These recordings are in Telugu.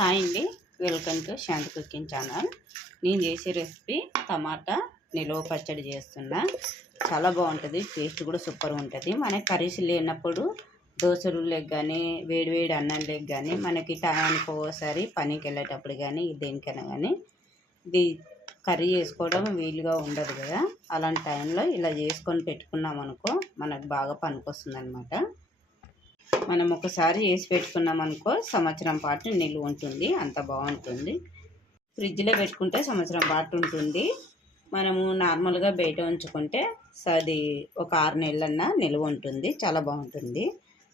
హాయ్ అండి. Welcome to Shanti cooking channel. నేను చేసే రెసిపీ టమాటా నిలువ పచ్చడి చేస్తున్నా. చాలా బాగుంటుంది టేస్ట్ కూడా సూపర్ ఉంటుంది. మనకి కర్రీస్ లేనప్పుడు దోశలుకి కానీ వేడివేడి అన్నం అన్నంలోకి కానీ మనకి టయానికి ఒకసారి పనికి వెళ్ళేటప్పుడు కానీ దేనికైనా కానీ ఇది కర్రీ చేసుకోవడం వీలుగా ఉండదు కదా. అలాంటి టైంలో ఇలా చేసుకొని పెట్టుకున్నాం అనుకో మనకు బాగా పనికొస్తుంది అనమాట మనం ఒకసారి చేసి పెట్టుకున్నాం అనుకో సంవత్సరం పాటు నిలువ ఉంటుంది. అంత బాగుంటుంది. ఫ్రిడ్జ్లో పెట్టుకుంటే సంవత్సరం పాటు ఉంటుంది. మనము నార్మల్గా బయట ఉంచుకుంటే అది ఒక ఆరు నెలలన్నా నిలువ ఉంటుంది. చాలా బాగుంటుంది.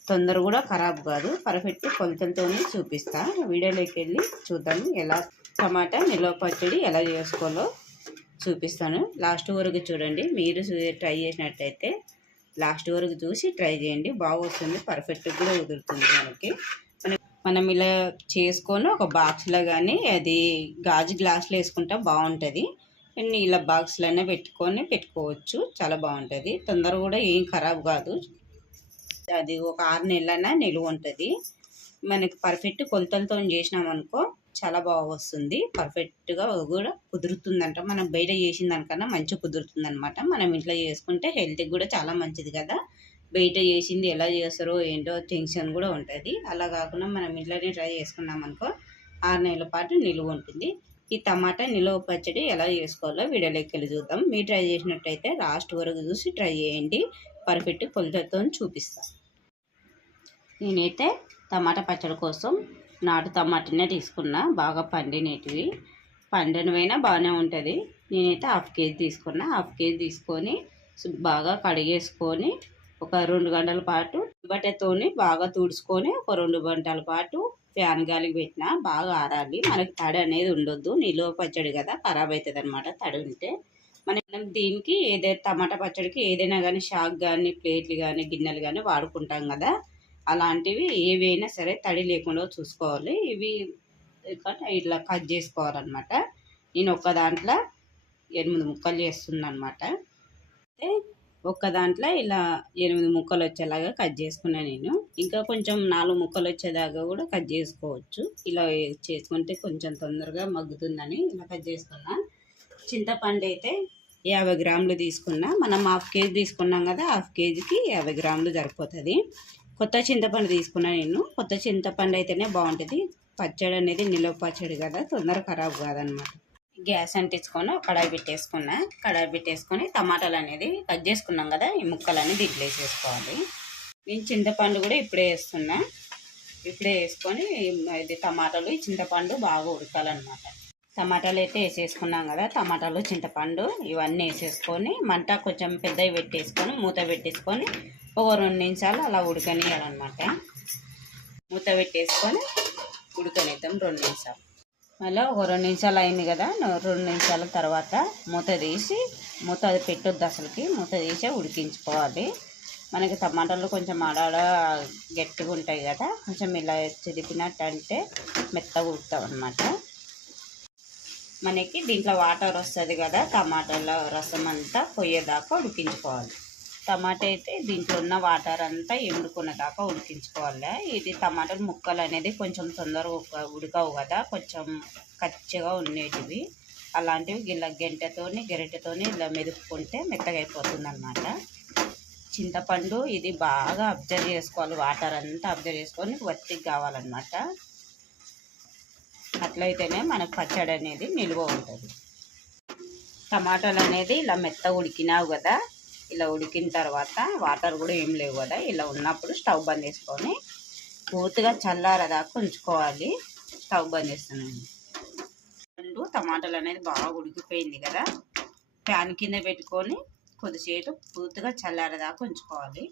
తొందర కూడా ఖరాబ్ కాదు. పర్ఫెక్ట్ కొలతలతోనే చూపిస్తా. వీడియోలోకి వెళ్ళి చూద్దాం ఎలా టమాటా నిల్వ పచ్చడి ఎలా చేసుకోవాలో చూపిస్తాను. లాస్ట్ వరకు చూడండి. మీరు ట్రై చేసినట్టయితే లాస్ట్ వరకు చూసి ట్రై చేయండి. బాగా వస్తుంది. పర్ఫెక్ట్గా కూడా కుదురుతుంది మనకి. మనం ఇలా చేసుకొని ఒక బాక్స్లో కానీ అది గాజు గ్లాస్లో వేసుకుంటే బాగుంటుంది. నీళ్ళ బాక్స్లోనే పెట్టుకొని పెట్టుకోవచ్చు. చాలా బాగుంటుంది. తొందర కూడా ఏం ఖరాబ్ కాదు. అది ఒక ఆరు నెలలైనా నిలువ ఉంటుంది మనకి పర్ఫెక్ట్ కొలతలతో చేసినాం అనుకో చాలా బాగా వస్తుంది. పర్ఫెక్ట్గా కూడా కుదురుతుందంట. మనం బయట చేసిన దానికన్నా మంచిగా కుదురుతుంది అనమాట మనం ఇంట్లో చేసుకుంటే హెల్త్కి కూడా చాలా మంచిది కదా. బయట చేసింది ఎలా చేస్తారో ఏంటో టెన్షన్ కూడా ఉంటుంది. అలా కాకుండా మనం ఇంట్లోనే ట్రై చేసుకున్నాం అనుకో ఆరు నెలల పాటు నిలువ ఉంటుంది. ఈ టమాటా నిలువ పచ్చడి ఎలా చేసుకోవాలో వీడియోలోకి వెళ్ళి చూద్దాం. మీరు ట్రై చేసినట్టయితే లాస్ట్ వరకు చూసి ట్రై చేయండి. పర్ఫెక్ట్ కొలతతో చూపిస్తాను నేనైతే టమాటా పచ్చడి కోసం నాటు టమాటానే తీసుకున్నా. బాగా పండినటివి పండినవైనా బాగానే ఉంటుంది. నేనైతే హాఫ్ కేజీ తీసుకున్నా. హాఫ్ కేజీ తీసుకొని బాగా కడిగేసుకొని ఒక రెండు గంటల పాటు బట్టతోని బాగా తుడుచుకొని ఒక రెండు గంటల పాటు ఫ్యాన్ గాలికి పెట్టిన బాగా ఆరాలి మనకి తడి అనేది ఉండొద్దు. నిలువ పచ్చడి కదా ఖరాబ్ అవుతుంది అనమాట తడి ఉంటే. మనం దీనికి ఏదైతే టమాటా పచ్చడికి ఏదైనా కానీ షాక్ కానీ ప్లేట్లు కానీ గిన్నెలు కానీ వాడుకుంటాం కదా. అలాంటివి ఏవైనా సరే తడి లేకుండా చూసుకోవాలి. ఇవి ఇట్లా కట్ చేసుకోవాలన్నమాట. నేను ఒక దాంట్లో ఎనిమిది ముక్కలు చేస్తున్నాను అయితే ఒక్క దాంట్లో ఇలా ఎనిమిది ముక్కలు వచ్చేలాగా కట్ చేసుకున్నాను నేను. ఇంకా కొంచెం నాలుగు ముక్కలు వచ్చేదాకా కూడా కట్ చేసుకోవచ్చు. ఇలా చేసుకుంటే కొంచెం తొందరగా మగ్గుతుందని ఇలా కట్ చేసుకున్నా. చింతపండు అయితే యాభై గ్రాములు తీసుకున్నా. మనం హాఫ్ కేజీ తీసుకున్నాం కదా హాఫ్ కేజీకి యాభై గ్రాములు సరిపోతుంది. కొత్త చింతపండు తీసుకున్నా నేను. కొత్త చింతపండు అయితేనే బాగుంటుంది. పచ్చడి అనేది నిలవ పచ్చడి కదా తొందర ఖరాబ్ కాదనమాట. గ్యాస్ అంటించుకొని కడాయి పెట్టేసుకున్నా. కడాయి పెట్టేసుకొని టమాటాలు అనేది కట్ చేసుకున్నాం కదా ఈ ముక్కలన్నీ దీంట్లో వేసేసుకోవాలి. నేను చింతపండు కూడా ఇప్పుడే వేస్తున్నా. ఇప్పుడే వేసుకొని ఇది టమాటాలు చింతపండు బాగా ఉడకాలన్నమాట. టమాటాలు అయితే వేసేసుకున్నాం కదా టమాటాలు చింతపండు ఇవన్నీ వేసేసుకొని మంట కొంచెం పెద్దవి పెట్టేసుకొని మూత పెట్టేసుకొని ఒక రెండు నిమిషాలు అలా ఉడకనియాలన్నమాట మూత పెట్టేసుకొని ఉడకనిద్దాం రెండు నిమిషాలు. మళ్ళీ ఒక రెండు నిమిషాలు అయింది కదా రెండు నిమిషాల తర్వాత మూత తీసి మూత అది పెట్టొద్దు అసలుకి మూత తీసి ఉడికించుకోవాలి. మనకి టమాటాలు కొంచెం ఆడాడ గట్టిగా ఉంటాయి కదా కొంచెం ఇలా చెదిపినట్టు అంటే మెత్తగా ఉడుతాం అనమాట మనకి దీంట్లో వాటర్ వస్తుంది కదా టమాటాల రసం అంతా పోయేదాకా ఉడికించుకోవాలి. టమాటా అయితే దీంట్లో ఉన్న వాటర్ అంతా ఎండుకున్న దాకా ఉడికించుకోవాలి. ఇది టమాటాలు ముక్కలు అనేది కొంచెం తొందరగా ఉడకవు కదా. కొంచెం కచ్చిగా ఉండేటివి. అలాంటివి ఇలా గంటతోని గరిటెతోని ఇలా మెదుపుకుంటే మెత్తగా అయిపోతుంది అనమాట చింతపండు ఇది బాగా అబ్జర్వ్ చేసుకోవాలి. వాటర్ అంతా అబ్జర్వ్ చేసుకొని వత్తికి కావాలన్నమాట. అట్లయితేనే మనకు పచ్చడి అనేది నిల్వ ఉంటుంది. టమాటాలు అనేది ఇలా మెత్త ఉడికినావు కదా. ఇలా ఉడికిన తర్వాత వాటర్ కూడా ఏం లేవు కదా ఇలా ఉన్నప్పుడు స్టవ్ బంద్ చేసుకొని పూర్తిగా చల్లారదాకా ఉంచుకోవాలి. స్టవ్ బంద్ చేస్తున్నాను. రెండు టమాటాలు అనేది బాగా ఉడికిపోయింది కదా ప్యాన్ కింద పెట్టుకొని కొద్దిసేపు పూర్తిగా చల్లారదాకా ఉంచుకోవాలి.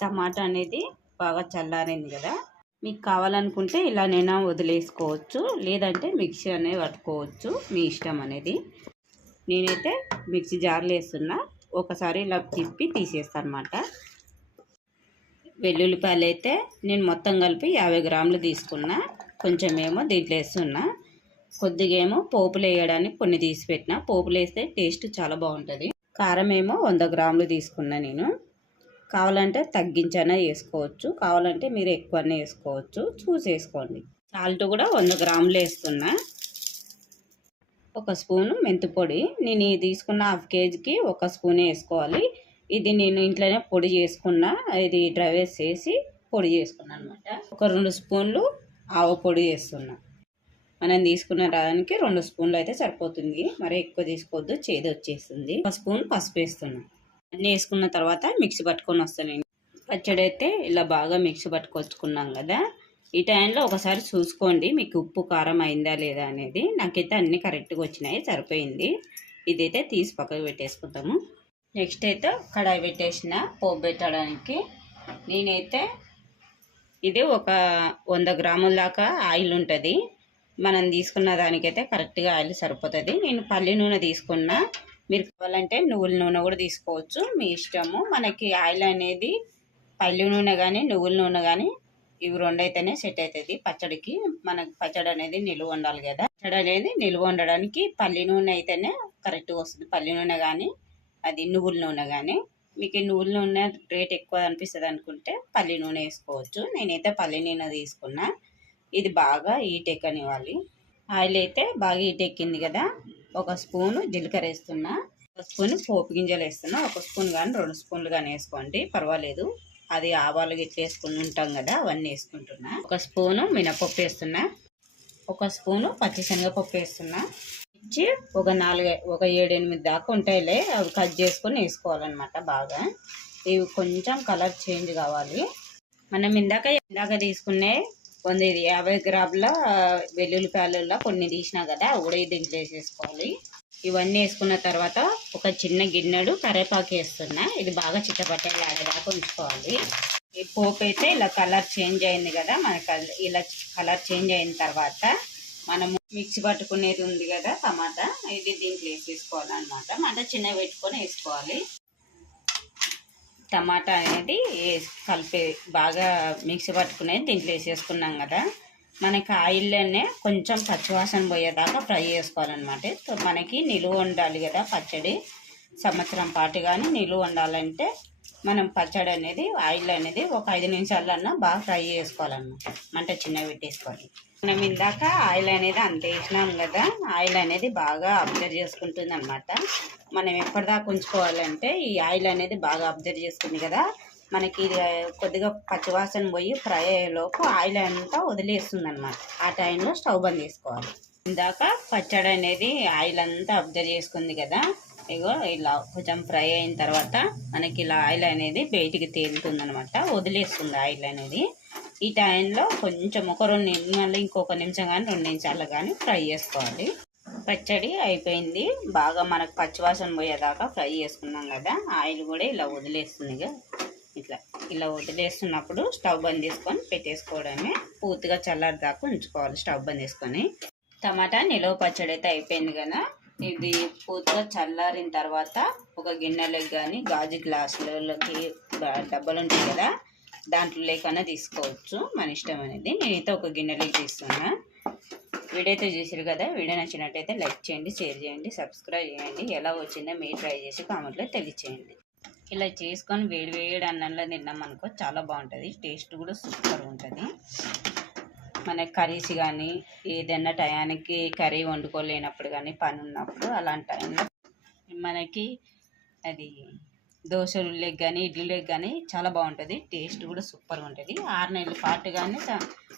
టమాటా అనేది బాగా చల్లారింది కదా మీకు కావాలనుకుంటే ఇలా వదిలేసుకోవచ్చు లేదంటే మిక్సీ అనేది పట్టుకోవచ్చు మీ ఇష్టం అనేది. నేనైతే మిక్సీ జార్లు వేస్తున్నా. ఒకసారి ఇలా తిప్పి తీసేస్తాను అనమాట వెల్లుల్లిపాయలు అయితే నేను మొత్తం కలిపి యాభై గ్రాములు తీసుకున్నా. కొంచెం ఏమో దీంట్లో వేస్తున్నా. కొద్దిగా ఏమో పోపులు వేయడానికి కొన్ని తీసిపెట్టిన పోపులు వేస్తే టేస్ట్ చాలా బాగుంటుంది. కారం ఏమో వంద గ్రాములు తీసుకున్నా నేను. కావాలంటే తగ్గించైనా వేసుకోవచ్చు. కావాలంటే మీరు ఎక్కువనే వేసుకోవచ్చు. చూసి వేసుకోండి. సాల్ట్ కూడా వంద గ్రాములు వేస్తున్నా. ఒక స్పూను మెంతి పొడి. నేను ఇది తీసుకున్న హాఫ్ కేజీకి ఒక స్పూన్ వేసుకోవాలి. ఇది నేను ఇంట్లోనే పొడి చేసుకున్నా ఇది డ్రై వేసి పొడి చేసుకున్నాను అనమాట ఒక రెండు స్పూన్లు ఆవ పొడి వేస్తున్నా. మనం తీసుకున్న రానికి రెండు స్పూన్లు అయితే సరిపోతుంది. మరి ఎక్కువ తీసుకోవద్దు చేదు వచ్చేస్తుంది. ఒక స్పూన్ పసుపు వేస్తున్నాను అన్నీ వేసుకున్న తర్వాత మిక్సీ పట్టుకొని వస్తాను పచ్చడి అయితే ఇలా బాగా మిక్సీ పట్టుకొచ్చుకున్నాం కదా. ఈ టైంలో ఒకసారి చూసుకోండి మీకు ఉప్పు కారం అయిందా లేదా అనేది. నాకైతే అన్నీ కరెక్ట్గా వచ్చినాయి సరిపోయింది. ఇదైతే తీసి పక్కకు పెట్టేసుకుంటాము నెక్స్ట్ అయితే కడాయి పెట్టేసిన పోపు పెట్టడానికి. నేనైతే ఇది ఒక వంద గ్రాముల దాకా ఆయిల్ ఉంటుంది. మనం తీసుకున్న దానికైతే కరెక్ట్గా ఆయిల్ సరిపోతుంది. నేను పల్లి నూనె తీసుకున్నా. మీరు కావాలంటే నువ్వుల నూనె కూడా తీసుకోవచ్చు. మీ ఇష్టము. మనకి ఆయిల్ అనేది పల్లి నూనె కానీ నువ్వుల నూనె కానీ ఇవి రెండు అయితేనే సెట్ అవుతుంది పచ్చడికి మనకు పచ్చడి అనేది నిలువ ఉండాలి కదా. పచ్చడి అనేది నిలువ ఉండడానికి పల్లి నూనె అయితేనే కరెక్ట్గా వస్తుంది. పల్లి నూనె కానీ అది నువ్వుల నూనె కానీ మీకు నువ్వుల నూనె రేట్ ఎక్కువ అనిపిస్తుంది అనుకుంటే పల్లి నూనె వేసుకోవచ్చు. నేనైతే పల్లి నూనె తీసుకున్నా. ఇది బాగా హీట్ ఎక్కనివ్వాలి. ఆయిల్ అయితే బాగా హీట్ ఎక్కింది కదా. ఒక స్పూను జీలకర్ర వేస్తున్నా. ఒక స్పూన్ పోపు గింజలు వేస్తున్నా. ఒక స్పూన్ కానీ రెండు స్పూన్లు కానీ వేసుకోండి. పర్వాలేదు. అది ఆవాలు గిట్ల వేసుకుని ఉంటాం కదా అవన్నీ వేసుకుంటున్నా. ఒక స్పూను మినపప్పు వేస్తున్నా. ఒక స్పూను పచ్చిశనగపప్పు వేస్తున్నా. ఇచ్చి ఒక నాలుగు ఒక ఏడెనిమిది దాకా ఉంటాయిలే అవి కట్ చేసుకొని వేసుకోవాలన్నమాట బాగా. ఇవి కొంచెం కలర్ చేంజ్ కావాలి. మనం ఇందాక ఇందాక తీసుకునే వంద ఇది యాభై గ్రాముల వెల్లుల్లిపాయలలో కొన్ని తీసినా కదా అవి కూడా దీంట్లో వేసేసుకోవాలి. ఇవన్నీ వేసుకున్న తర్వాత ఒక చిన్న గిన్నెడు కరివేపాకు వేస్తున్నా. ఇది బాగా చిట్టపట్టలు ఆడేదాకా ఉంచుకోవాలి. ఈ పోపు అయితే ఇలా కలర్ చేంజ్ అయింది కదా మన ఇలా కలర్ చేంజ్ అయిన తర్వాత మనము మిక్సీ పట్టుకునేది ఉంది కదా టమాటా ఇది దీంట్లో వేసేసుకోవాలన్నమాట. మంట చిన్న పెట్టుకొని వేసుకోవాలి. టమాటా అనేది కలిపి బాగా మిక్సీ పట్టుకునేది దీంట్లో వేసేసుకున్నాం కదా. మనకి ఆయిల్లోనే కొంచెం పచ్చివాసన పోయేదాకా ఫ్రై చేసుకోవాలన్నమాట. మనకి నిలువ ఉండాలి కదా పచ్చడి. సంవత్సరం పాటు కానీ నిలువ ఉండాలంటే మనం పచ్చడి అనేది ఆయిల్ అనేది ఒక ఐదు నిమిషాలన్నా బాగా ఫ్రై చేసుకోవాలన్నమాట. మంట చిన్నగా పెట్టేసుకోవాలి మనం ఇందాక ఆయిల్ అనేది అంత వేసినాం కదా ఆయిల్ అనేది బాగా అబ్జర్వ్ చేసుకుంటుంది అనమాట మనం ఎప్పటిదాకా ఉంచుకోవాలంటే ఈ ఆయిల్ అనేది బాగా అబ్జర్వ్ చేసుకుంది కదా మనకి ఇది కొద్దిగా పచ్చివాసన పోయి ఫ్రై అయ్యేలోపు ఆయిల్ అంతా వదిలేస్తుంది అనమాట ఆ టైంలో స్టవ్ బంద్ చేసుకోవాలి. ఇందాక పచ్చడి అనేది ఆయిల్ అంతా అబ్జర్వ్ చేసుకుంది కదా ఇగో ఇలా కొంచెం ఫ్రై అయిన తర్వాత మనకి ఇలా ఆయిల్ అనేది బయటికి తేలుతుంది అనమాట వదిలేస్తుంది ఆయిల్ అనేది. ఈ టైంలో కొంచెం ఒక రెండు నిమిషాలు ఇంకొక నిమిషం కానీ రెండు నిమిషాలు కానీ ఫ్రై చేసుకోవాలి. పచ్చడి అయిపోయింది. బాగా మనకు పచ్చివాసన పోయేదాకా ఫ్రై చేసుకున్నాం కదా ఆయిల్ కూడా ఇలా వదిలేస్తుంది ఇట్లా ఇలా వదిలేస్తున్నప్పుడు స్టవ్ బంద్ చేసుకొని పెట్టేసుకోవడమే. పూర్తిగా చల్లారి దాకా ఉంచుకోవాలి స్టవ్ బంద్ చేసుకొని. టమాటా నిలవ పచ్చడి అయితే అయిపోయింది కదా. ఇది పూర్తిగా చల్లారిన తర్వాత ఒక గిన్నెలకు కానీ గాజు గ్లాసులకి డబ్బాలు ఉంటాయి కదా దాంట్లో లేకన్నా తీసుకోవచ్చు. మన ఇష్టం అనేది. నేనైతే ఒక గిన్నెలోకి తీస్తున్నా. వీడియో అయితే చూసారు కదా. వీడియో నచ్చినట్టయితే లైక్ చేయండి షేర్ చేయండి సబ్స్క్రైబ్ చేయండి. ఎలా వచ్చిందో మీరు ట్రై చేసి కామెంట్లో తెలియచేయండి. ఇలా చేసుకొని వేడి వేడి అన్నంలో తిన్నాం అనుకో చాలా బాగుంటుంది. టేస్ట్ కూడా సూపర్ ఉంటుంది. మన కర్రీస్ కానీ ఏదైనా టయానికి కర్రీ వండుకోలేనప్పుడు కానీ పని ఉన్నప్పుడు అలాంటి టైంలో మనకి అది దోశలు కానీ ఇడ్లీలకు కానీ చాలా బాగుంటుంది. టేస్ట్ కూడా సూపర్గా ఉంటుంది. ఆరు నెలల పాటు కానీ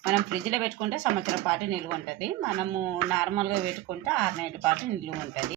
మనం ఫ్రిడ్జ్లో పెట్టుకుంటే సంవత్సరం పాటు నిల్వ ఉంటుంది. మనము నార్మల్గా పెట్టుకుంటే ఆరు నెలల పాటు నిలువ ఉంటుంది.